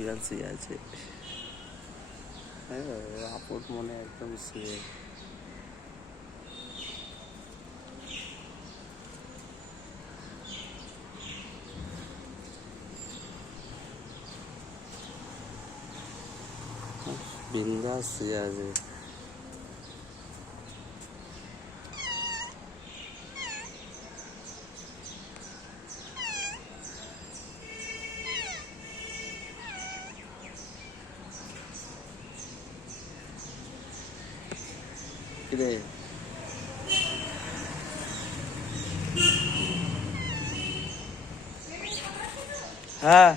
বিড়াল শুয়ে আছে। হ্যাঁ, আপদ মনে একদম শুয়ে। বিন্দাস শুয়ে আছে। কিরে হ্যাঁ